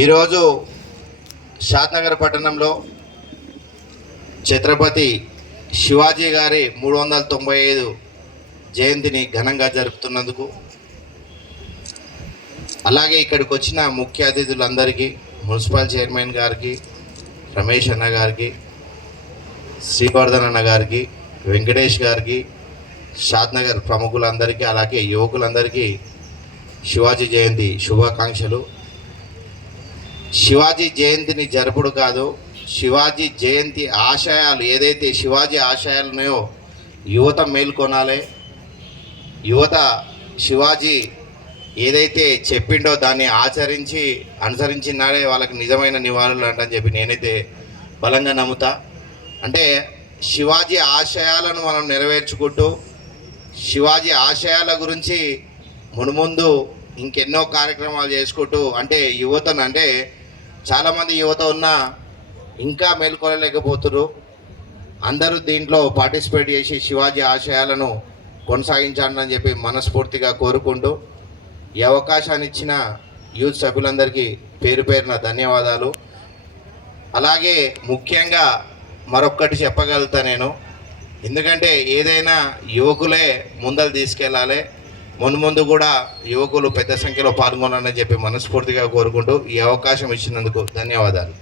ఈరోజు షాద్నగర్ పట్టణంలో ఛత్రపతి శివాజీ గారి 395 జయంతిని ఘనంగా జరుపుతున్నందుకు, అలాగే ఇక్కడికి వచ్చిన ముఖ్య అతిథులందరికీ, మున్సిపల్ చైర్మన్ గారికి, రమేష్ అన్న గారికి, శ్రీవర్ధన్ అన్న గారికి, వెంకటేష్ గారికి, షాద్నగర్ ప్రముఖులందరికీ, అలాగే యువకులందరికీ శివాజీ జయంతి శుభాకాంక్షలు. శివాజీ జయంతిని జరుపుడు కాదు, శివాజీ జయంతి ఆశయాలు ఏదైతే శివాజీ ఆశయాలు ఉన్నాయో యువత మేల్కొనాలి. యువత శివాజీ ఏదైతే చెప్పిండో దాన్ని అనుసరించినాడే వాళ్ళకి నిజమైన నివాళులు అంటని చెప్పి నేనైతే బలంగా నమ్ముతా. అంటే శివాజీ ఆశయాలను మనం నెరవేర్చుకుంటూ, శివాజీ ఆశయాల గురించి మునుముందు ఇంకెన్నో కార్యక్రమాలు చేసుకుంటూ, అంటే యువతను, అంటే చాలామంది యువత ఉన్నా ఇంకా మేల్కొనలేకపోతున్నారు. అందరూ దీంట్లో పార్టిసిపేట్ చేసి శివాజీ ఆశయాలను కొనసాగించాలని చెప్పి మనస్ఫూర్తిగా కోరుకుంటూ, ఈ అవకాశాన్ని ఇచ్చిన యూత్ సభ్యులందరికీ పేరు పేరున ధన్యవాదాలు. అలాగే ముఖ్యంగా మరొక్కటి చెప్పగలుగుతా నేను, ఎందుకంటే ఏదైనా యువకులే ముందలు తీసుకెళ్ళాలి. మున్ముందు కూడా యువకులు పెద్ద సంఖ్యలో పాల్గొనాలని చెప్పి మనస్ఫూర్తిగా కోరుకుంటూ ఈ అవకాశం ఇచ్చినందుకు ధన్యవాదాలు.